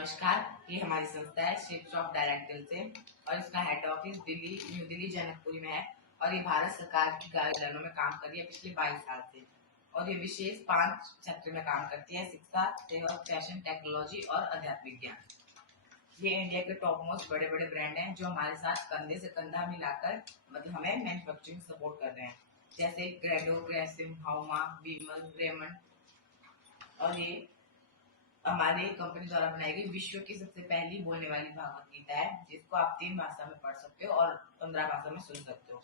नमस्कार, ये हमारी संस्था है शिफ्ट ऑफ डायरेक्टर से और इसका head office Delhi new Delhi Janakpuri में है और ये भारत सरकार की गाइडलाइनों में काम कर रही है पिछले 22 साल से। और ये विशेष 5 सेक्टर में काम करती है: शिक्षा, सेवा, फैशन, टेक्नोलॉजी और अध्यात्म ज्ञान। ये इंडिया के टॉप मोस्ट बड़े बड़े ब्रांड हैं जो हमारे साथ कंधे से कंधा मिलाकर मतलब हमें मैन्युफैक्चरिंग सपोर्ट कर रहे हैं, जैसे ग्रेडो, ग्रेसिम, हाउमा, विमल, रेमंड। और ये हमारी कंपनी द्वारा बनाई गई विश्व की सबसे पहली बोलने वाली भगवत गीता है, जिसको आप 3 भाषा में पढ़ सकते हो और 15 भाषा में सुन सकते हो।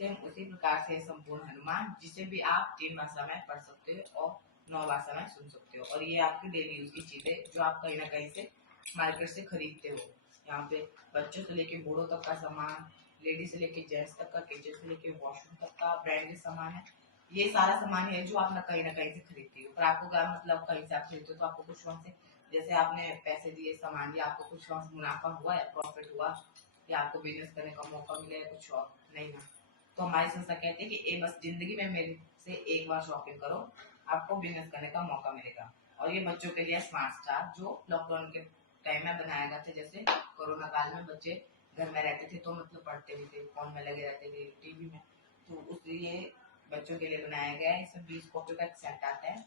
सेम उसी प्रकार से संपूर्ण हनुमान, जिसे भी आप 3 भाषा में पढ़ सकते हो और 9 भाषा में सुन सकते हो। और ये आपकी डेली यूज की चीजें जो आप कहीं ना कहीं से मार्केट से खरीदते हो। यहाँ पे बच्चों से लेके बूढ़ों तक का सामान, लेडीज से लेके जेंट्स तक का, किचन से लेके वॉशरूम तक का ब्रांड के सामान है। ये सारा सामान है जो आप ना कहीं से खरीदती हो, पर आपको क्या मतलब कहीं से आप खरीदते हो तो आपको कुछ वहां से, जैसे आपने पैसे दिए, सामान दिया, आपको कुछ वहां से मुनाफा हुआ या प्रॉफिट हुआ या आपको बिजनेस करने का मौका मिला या कुछ और नहीं ना। तो हमारी संस्था कहती है कि ये बस जिंदगी में मेरे से एक बार शॉपिंग करो, आपको बिजनेस करने का मौका मिलेगा। और ये बच्चों के लिए स्मार्ट स्टार जो लॉकडाउन के टाइम में बनाया गया था। जैसे कोरोना काल में बच्चे घर में रहते थे तो मतलब पढ़ते भी थे, फोन में लगे रहते थे, टीवी में, तो उसलिए बच्चों के लिए बनाया गया है। इसमें 20 कॉपी का एक सेट आता है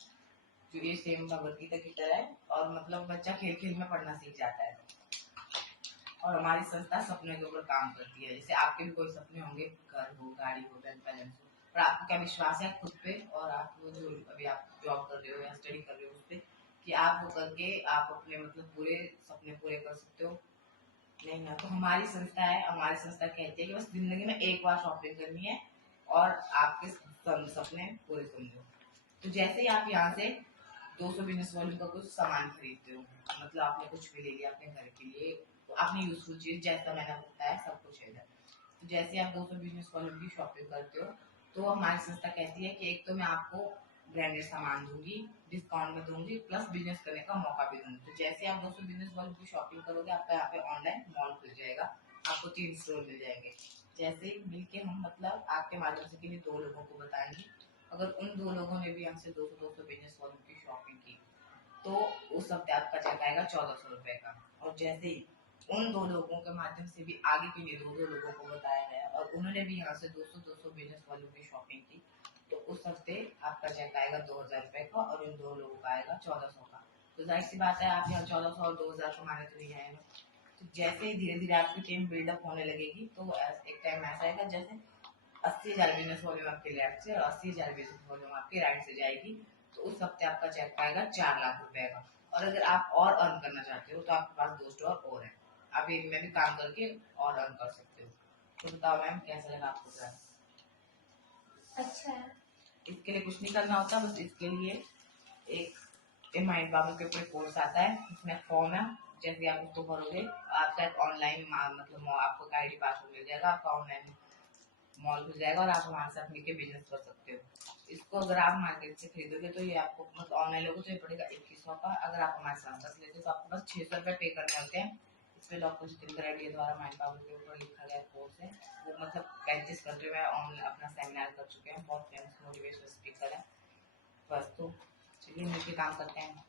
जो ये सेम भगवत गीता की तरह है और मतलब बच्चा खेल खेल में पढ़ना सीख जाता है। और हमारी संस्था सपने के ऊपर काम करती है। जैसे आपके भी कोई सपने होंगे, घर हो, गाड़ी हो, बैंक बैलेंस हो, पर आपको क्या विश्वास है खुद पे और आप वो जो अभी आप जॉब कर रहे हो या स्टडी कर रहे हो उस पे कि आप वो करके आप अपने मतलब पूरे सपने पूरे कर सकते हो? नहीं ना। तो हमारी संस्था है, हमारी संस्था कहती है कि बस जिंदगी में एक बार शॉपिंग करनी है और आपके सपने पूरे समझो। तो जैसे ही आप यहाँ से 200 बिजनेस वॉल्यूम का कुछ सामान खरीदते हो, मतलब आपने कुछ भी ले लिया अपने घर के लिए, तो आपने यूजफुल चीज जैसा मैंने बताया सब कुछ है इधर। तो जैसे आप 200 बिजनेस वॉल्यूम की शॉपिंग करते हो तो हमारी संस्था कहती है कि एक तो मैं आपको ब्रांडेड सामान दूंगी, डिस्काउंट में दूंगी, प्लस बिजनेस करने का मौका भी दूंगी। तो जैसे आप 200 बिजनेस वॉल्यूम की शॉपिंग करोगे, आपका यहाँ पे ऑनलाइन मॉल खुल जाएगा, आपको 3 स्टोर मिल जाएंगे। जैसे ही मिलके हम मतलब आपके माध्यम से किन्हीं 2 लोगों को बताएंगे, अगर उन 2 लोगों ने भी हमसे 200 बिजनेस वॉल्यूम की शॉपिंग की तो उस हफ्ते आपका चेक आएगा 1400 रुपए का। और जैसे ही उन 2 लोगों के माध्यम से भी आगे के लिए 2 लोगों को बताया गया और उन्होंने भी यहाँ से 200 बिजनेस वॉल्यूम की शॉपिंग की, तो उस हफ्ते आपका चेक आएगा 2000 रुपए का और इन 2 लोगों का आएगा 1400 का। तो जाहिर सी बात है आप यहाँ 1400 और 2000 कमाने तो नहीं आएगा। तो जैसे ही धीरे धीरे आपकी टीम बिल्डअप होने लगेगी तो एक टाइम ऐसा आएगा जैसे 80,000 बिजनेस वॉल्यूम आपके लेफ्ट से और 80,000 बिजनेस वॉल्यूम आपके राइट से जाएगी, तो उस हफ्ते आपका चेक पाएगा 4 लाख रुपए का। और अगर आप और अर्न करना चाहते हो तो आपके पास 2 स्टोर और है, आप एक में भी काम करके और अर्न कर सकते हो। तो बताओ मैम कैसा लगा आपको प्लान? अच्छा है। इसके लिए कुछ नहीं करना होता, बस इसके लिए एक माइंड बाबू के ऊपर कोर्स आता है, उसमें फॉर्म है, जैसे आप उसको भरोगे आपका एक ऑनलाइन मतलब आपको आईडी पासवर्ड मिल जाएगा, आपका ऑनलाइन मॉल खुल जाएगा और आप वहां से अपने के बिजनेस कर सकते हो। इसको अगर आप मार्केट से खरीदोगे तो ये आपको मतलब ऑनलाइन लोगों तो ये पड़ेगा 2100 का, अगर आप हमारे साथ 10 लेते हो तो आपको बस 600 रुपए पे करने होते हैं। इसमें डॉक्टर जितेंद्र रेड्डी द्वारा माइंड पावर के ऊपर लिखा गया कोर्स है, वो मतलब 35 कंट्री में ऑनलाइन अपना सेमिनार कर चुके हैं, बहुत फेमस मोटिवेशनल स्पीकर है। बस तो चलिए मिलकर काम करते हैं।